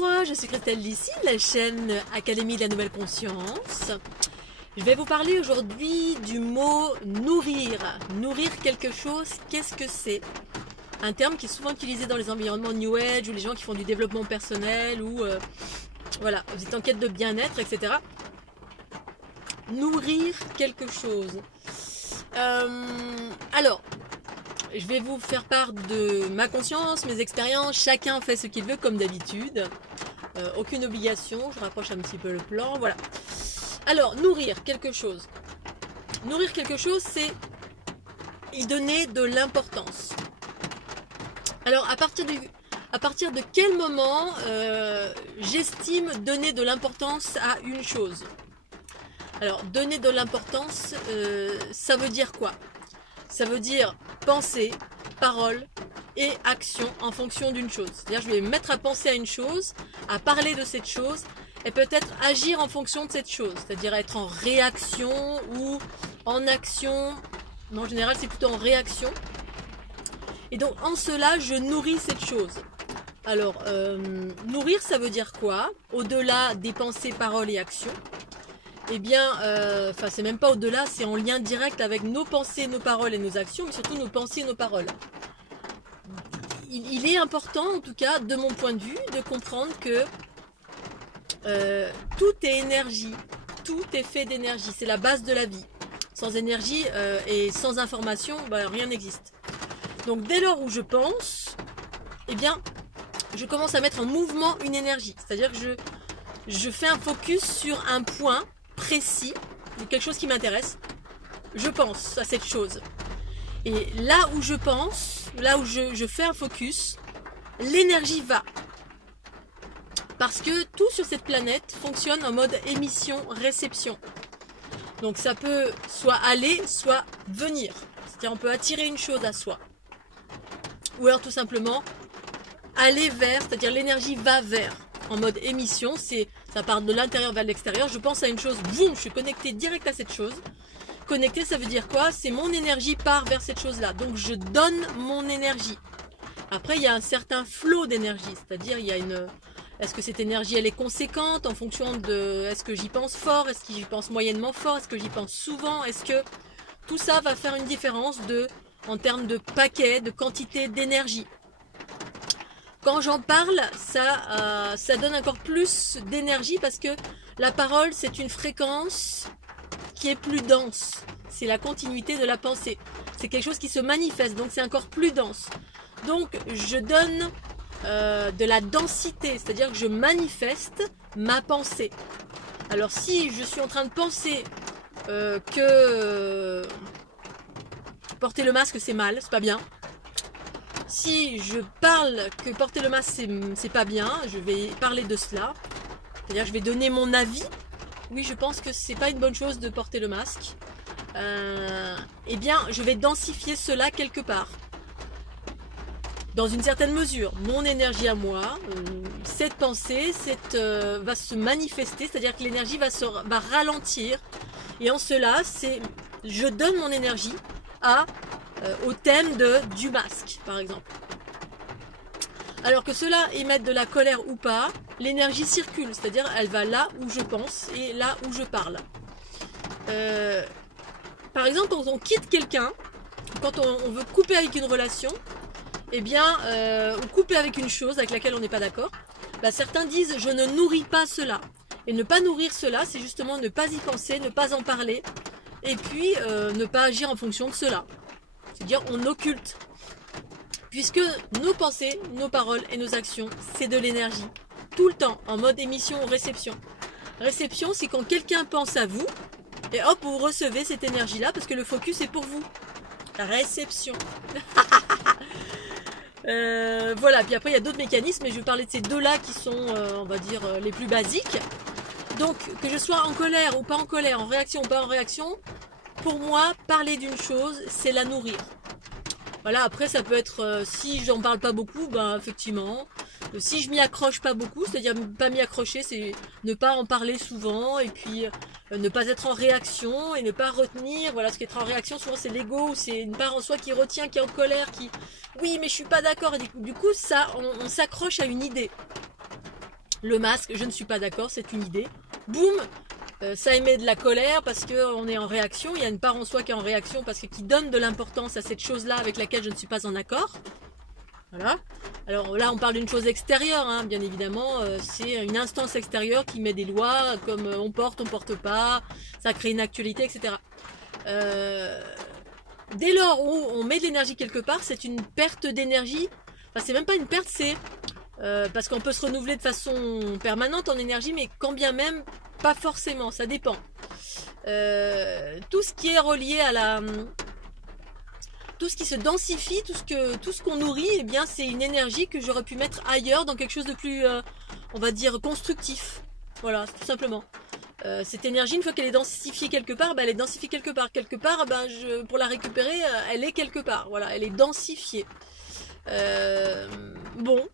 Bonjour, je suis Christelle d'ici, la chaîne Académie de la Nouvelle Conscience. Je vais vous parler aujourd'hui du mot nourrir. Nourrir quelque chose, qu'est-ce que c'est? Un terme qui est souvent utilisé dans les environnements New Age ou les gens qui font du développement personnel ou voilà, vous êtes en quête de bien-être, etc. Nourrir quelque chose. Alors, je vais vous faire part de ma conscience, mes expériences. Chacun fait ce qu'il veut comme d'habitude. Aucune obligation. Je rapproche un petit peu le plan. Voilà. Alors, nourrir quelque chose. Nourrir quelque chose, c'est y donner de l'importance. Alors, à partir de quel moment j'estime donner de l'importance à une chose? Alors, donner de l'importance, ça veut dire quoi? Ça veut dire pensée, parole et action en fonction d'une chose. C'est-à-dire, je vais me mettre à penser à une chose, à parler de cette chose, et peut-être agir en fonction de cette chose. C'est-à-dire être en réaction ou en action. Mais en général, c'est plutôt en réaction. Et donc, en cela, je nourris cette chose. Alors, nourrir, ça veut dire quoi? Au-delà des pensées, paroles et actions. Eh bien, enfin, c'est même pas au-delà, c'est en lien direct avec nos pensées, nos paroles et nos actions, mais surtout nos pensées et nos paroles. Il est important, en tout cas, de mon point de vue, de comprendre que tout est énergie, tout est fait d'énergie, c'est la base de la vie. Sans énergie et sans information, bah, rien n'existe. Donc, dès lors où je pense, eh bien, je commence à mettre en mouvement une énergie. C'est-à-dire que je fais un focus sur un point précis, quelque chose qui m'intéresse, je pense à cette chose. Et là où je pense, là où je fais un focus, l'énergie va. Parce que tout sur cette planète fonctionne en mode émission-réception. Donc ça peut soit aller, soit venir. C'est-à-dire on peut attirer une chose à soi. Ou alors tout simplement aller vers, c'est-à-dire l'énergie va vers. En mode émission, ça part de l'intérieur vers l'extérieur. Je pense à une chose, boum, je suis connectée direct à cette chose. Connecté, ça veut dire quoi? C'est mon énergie part vers cette chose-là. Donc je donne mon énergie. Après, il y a un certain flot d'énergie, c'est-à-dire il y a une... Est-ce que cette énergie, elle est conséquente en fonction de... Est-ce que j'y pense fort? Est-ce que j'y pense moyennement fort? Est-ce que j'y pense souvent? Est-ce que tout ça va faire une différence en termes de paquet, de quantité d'énergie? Quand j'en parle, ça donne encore plus d'énergie parce que la parole, c'est une fréquence qui est plus dense. C'est la continuité de la pensée. C'est quelque chose qui se manifeste, donc c'est encore plus dense. Donc, je donne de la densité, c'est-à-dire que je manifeste ma pensée. Alors, si je suis en train de penser que porter le masque, c'est mal, c'est pas bien. Si je parle que porter le masque c'est pas bien, je vais parler de cela. C'est-à-dire je vais donner mon avis. Oui, je pense que c'est pas une bonne chose de porter le masque. Eh bien, je vais densifier cela quelque part. Dans une certaine mesure, mon énergie à moi, cette pensée, va se manifester, c'est-à-dire que l'énergie va ralentir. Et en cela, je donne mon énergie au thème du masque, par exemple. Alors que cela émette de la colère ou pas, l'énergie circule, c'est-à-dire elle va là où je pense et là où je parle. Par exemple, quand on quitte quelqu'un, quand on veut couper avec une relation, eh bien, ou couper avec une chose avec laquelle on n'est pas d'accord, bah, certains disent « je ne nourris pas cela ». Et ne pas nourrir cela, c'est justement ne pas y penser, ne pas en parler, et puis ne pas agir en fonction de cela. C'est-à-dire on occulte. Puisque nos pensées, nos paroles et nos actions, c'est de l'énergie. Tout le temps, en mode émission ou réception. Réception, c'est quand quelqu'un pense à vous, et hop, vous recevez cette énergie-là, parce que le focus est pour vous. Réception. Voilà, puis après il y a d'autres mécanismes, mais je vais parler de ces deux-là qui sont, on va dire, les plus basiques. Donc, que je sois en colère ou pas en colère, en réaction ou pas en réaction, pour moi, parler d'une chose, c'est la nourrir. Voilà, après ça peut être, si j'en parle pas beaucoup, ben effectivement, si je m'y accroche pas beaucoup, c'est-à-dire pas m'y accrocher, c'est ne pas en parler souvent, et puis ne pas être en réaction, et ne pas retenir, voilà, ce qui est en réaction, souvent c'est l'ego, ou c'est une part en soi qui retient, qui est en colère, qui, oui mais je suis pas d'accord, et du coup ça, on s'accroche à une idée. Le masque, je ne suis pas d'accord, c'est une idée. Boum, ça émet de la colère parce qu'on est en réaction. Il y a une part en soi qui est en réaction parce que qui donne de l'importance à cette chose-là avec laquelle je ne suis pas en accord. Voilà. Alors là, on parle d'une chose extérieure, hein, bien évidemment. C'est une instance extérieure qui met des lois comme on porte pas, ça crée une actualité, etc. Dès lors où on met de l'énergie quelque part, c'est une perte d'énergie. Enfin, c'est même pas une perte, c'est parce qu'on peut se renouveler de façon permanente en énergie, mais quand bien même, pas forcément, ça dépend. Tout ce qui est relié à la... Tout ce qui se densifie, tout ce qu'on nourrit, eh bien, c'est une énergie que j'aurais pu mettre ailleurs, dans quelque chose de plus, on va dire, constructif. Voilà, tout simplement. Cette énergie, une fois qu'elle est densifiée quelque part, elle est densifiée quelque part. Quelque part, pour la récupérer, elle est quelque part. Voilà, elle est densifiée. Bon,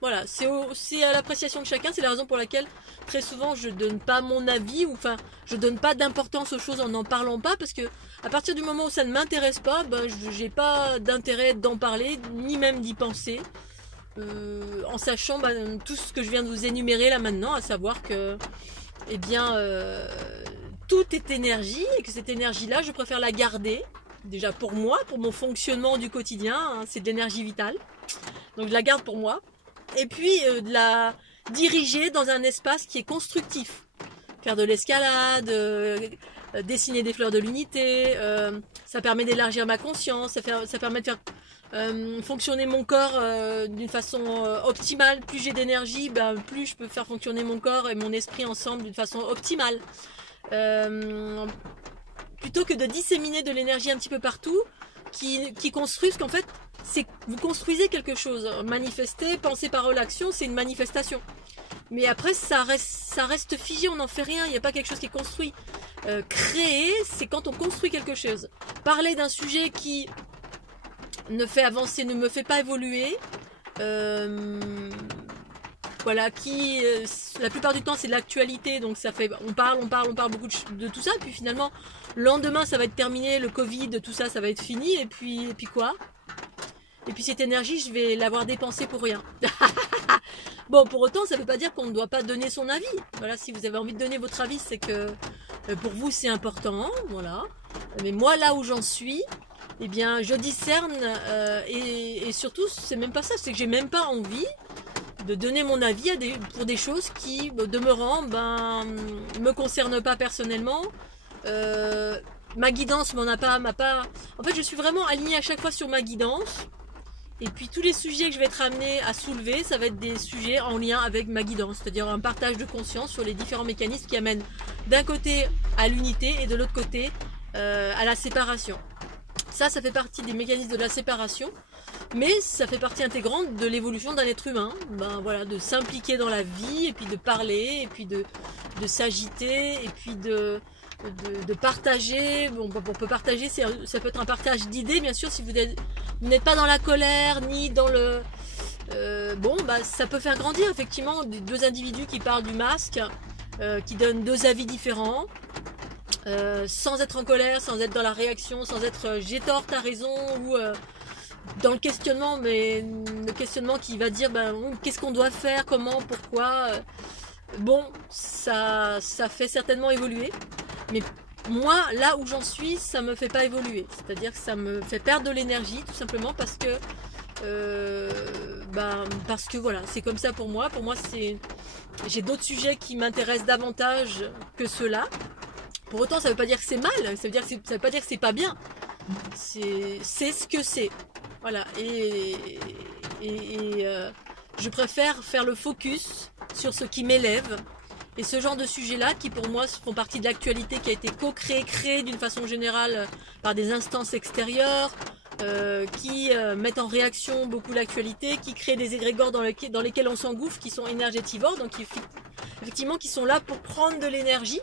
voilà, c'est à l'appréciation de chacun. C'est la raison pour laquelle très souvent je donne pas mon avis, ou enfin je donne pas d'importance aux choses en n'en parlant pas, parce que à partir du moment où ça ne m'intéresse pas, j'ai pas d'intérêt d'en parler, ni même d'y penser, en sachant tout ce que je viens de vous énumérer là maintenant, à savoir que eh bien tout est énergie, et que cette énergie là je préfère la garder. Déjà pour moi, pour mon fonctionnement du quotidien, hein, c'est de l'énergie vitale. Donc je la garde pour moi. Et puis de la diriger dans un espace qui est constructif. Faire de l'escalade, dessiner des fleurs de l'unité, ça permet d'élargir ma conscience, ça permet de faire fonctionner mon corps d'une façon optimale. Plus j'ai d'énergie, plus je peux faire fonctionner mon corps et mon esprit ensemble d'une façon optimale. Plutôt que de disséminer de l'énergie un petit peu partout, qui construisent, qu'en fait, c'est vous construisez quelque chose. Manifester, penser, parole, action, c'est une manifestation. Mais après, ça reste figé, on n'en fait rien, il n'y a pas quelque chose qui est construit. Créer, c'est quand on construit quelque chose. Parler d'un sujet qui ne fait avancer, ne me fait pas évoluer, voilà, qui la plupart du temps c'est de l'actualité, donc ça fait, on parle beaucoup de tout ça, puis finalement le lendemain ça va être terminé, le Covid, tout ça, ça va être fini, et puis quoi? Et puis cette énergie, je vais l'avoir dépensée pour rien. Bon, pour autant, ça ne veut pas dire qu'on ne doit pas donner son avis. Voilà, si vous avez envie de donner votre avis, c'est que pour vous c'est important, voilà. Mais moi, là où j'en suis, eh bien, je discerne et surtout, c'est même pas ça, c'est que j'ai même pas envie de donner mon avis pour des choses qui, demeurant, me concernent pas personnellement. Ma guidance m'a pas. En fait, je suis vraiment alignée à chaque fois sur ma guidance. Et puis tous les sujets que je vais être amenée à soulever, ça va être des sujets en lien avec ma guidance, c'est-à-dire un partage de conscience sur les différents mécanismes qui amènent d'un côté à l'unité et de l'autre côté à la séparation. Ça fait partie des mécanismes de la séparation, mais ça fait partie intégrante de l'évolution d'un être humain. Voilà, de s'impliquer dans la vie, et puis de parler, et puis de s'agiter, et puis de partager. Bon, on peut partager, ça peut être un partage d'idées, bien sûr, si vous n'êtes pas dans la colère, ni dans le... ça peut faire grandir, effectivement, deux individus qui parlent du masque, qui donnent deux avis différents, sans être en colère, sans être dans la réaction, sans être j'ai tort, t'as raison, ou dans le questionnement, mais le questionnement qui va dire qu'est-ce qu'on doit faire, comment, pourquoi. Ça fait certainement évoluer, mais moi, là où j'en suis, ça me fait pas évoluer. C'est-à-dire que ça me fait perdre de l'énergie, tout simplement parce que voilà, c'est comme ça pour moi. Pour moi, j'ai d'autres sujets qui m'intéressent davantage que ceux-là. Pour autant, ça veut pas dire que c'est mal, ça veut pas dire que c'est pas bien. C'est ce que c'est. Voilà. Et je préfère faire le focus sur ce qui m'élève. Et ce genre de sujets-là, qui pour moi font partie de l'actualité, qui a été créée d'une façon générale par des instances extérieures, qui mettent en réaction beaucoup l'actualité, qui créent des égrégores dans lesquels on s'engouffre, qui sont énergétivores, donc effectivement qui sont là pour prendre de l'énergie.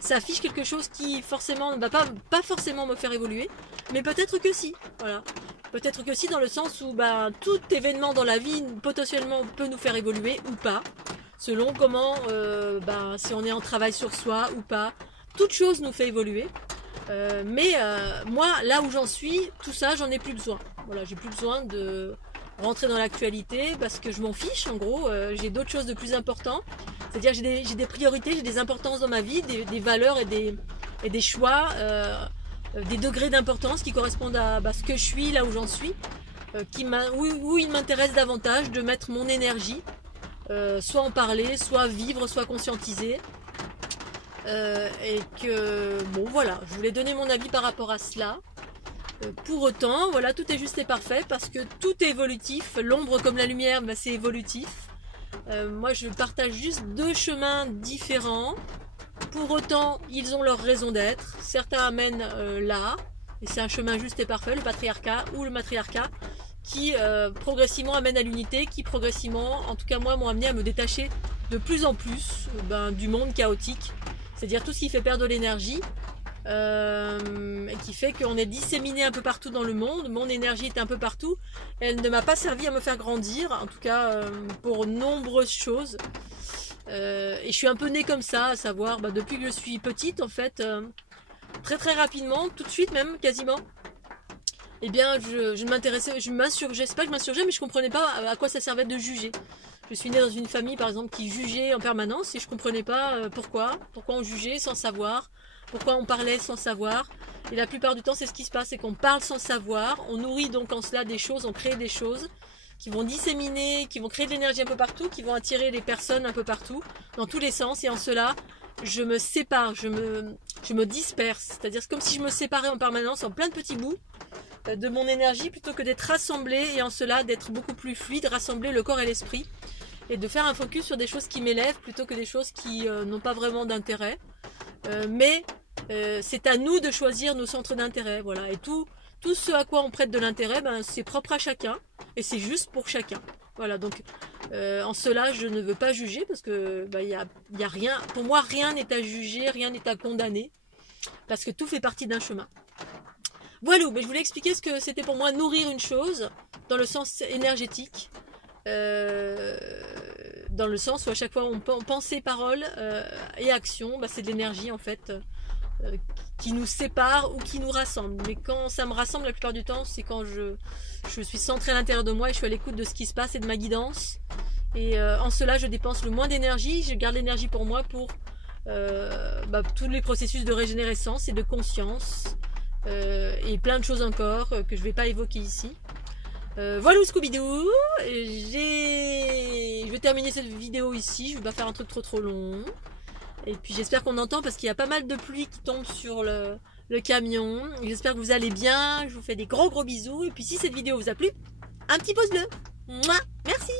Ça affiche quelque chose qui forcément ne va pas forcément me faire évoluer, mais peut-être que si. Voilà. Peut-être que si, dans le sens où tout événement dans la vie potentiellement peut nous faire évoluer ou pas, selon comment, si on est en travail sur soi ou pas. Toute chose nous fait évoluer. Mais moi, là où j'en suis, tout ça, j'en ai plus besoin. Voilà, j'ai plus besoin de rentrer dans l'actualité parce que je m'en fiche en gros, j'ai d'autres choses de plus importantes. C'est-à-dire j'ai des priorités, j'ai des importances dans ma vie, des valeurs et des choix, des degrés d'importance qui correspondent à ce que je suis, là où j'en suis, où il m'intéresse davantage de mettre mon énergie, soit en parler, soit vivre, soit conscientiser. Et que, bon voilà, je voulais donner mon avis par rapport à cela. Pour autant, voilà, tout est juste et parfait parce que tout est évolutif. L'ombre comme la lumière, bah, c'est évolutif. Moi, je partage juste deux chemins différents. Pour autant, ils ont leur raison d'être. Certains amènent là, et c'est un chemin juste et parfait, le patriarcat ou le matriarcat, qui progressivement amène à l'unité, qui progressivement, en tout cas moi, m'ont amené à me détacher de plus en plus du monde chaotique. C'est-à-dire tout ce qui fait perdre de l'énergie, et qui fait qu'on est disséminé un peu partout dans le monde. Mon énergie est un peu partout. Elle ne m'a pas servi à me faire grandir, en tout cas pour nombreuses choses. Et je suis un peu née comme ça, à savoir depuis que je suis petite en fait, très rapidement, tout de suite même, quasiment. Eh bien, je m'intéressais, je m'insurgeais, c'est pas que je m'insurgeais, mais je comprenais pas à quoi ça servait de juger. Je suis née dans une famille, par exemple, qui jugeait en permanence et je comprenais pas pourquoi on jugeait sans savoir, pourquoi on parlait sans savoir. Et la plupart du temps, c'est ce qui se passe, c'est qu'on parle sans savoir, on nourrit donc en cela des choses, on crée des choses qui vont disséminer, qui vont créer de l'énergie un peu partout, qui vont attirer les personnes un peu partout, dans tous les sens. Et en cela, je me sépare, je me disperse. C'est-à-dire c'est comme si je me séparais en permanence, en plein de petits bouts, de mon énergie, plutôt que d'être rassemblée, et en cela, d'être beaucoup plus fluide, rassembler le corps et l'esprit, et de faire un focus sur des choses qui m'élèvent, plutôt que des choses qui n'ont pas vraiment d'intérêt. Mais c'est à nous de choisir nos centres d'intérêt, voilà. Et tout ce à quoi on prête de l'intérêt, c'est propre à chacun, et c'est juste pour chacun. Voilà, donc en cela, je ne veux pas juger, parce que y a rien, pour moi, rien n'est à juger, rien n'est à condamner, parce que tout fait partie d'un chemin. Voilà, mais je voulais expliquer ce que c'était pour moi nourrir une chose, dans le sens énergétique, dans le sens où à chaque fois on pensée, parole et action, c'est de l'énergie en fait, qui nous sépare ou qui nous rassemble. Mais quand ça me rassemble, la plupart du temps, c'est quand je suis centrée à l'intérieur de moi et je suis à l'écoute de ce qui se passe et de ma guidance. Et en cela, je dépense le moins d'énergie, je garde l'énergie pour moi, pour tous les processus de régénérescence et de conscience, et plein de choses encore que je ne vais pas évoquer ici. Voilà Scooby-Doo, je vais terminer cette vidéo ici, je ne vais pas faire un truc trop long. Et puis j'espère qu'on entend parce qu'il y a pas mal de pluie qui tombe sur le camion. J'espère que vous allez bien, je vous fais des gros bisous. Et puis si cette vidéo vous a plu, un petit pouce bleu. Mouah, merci.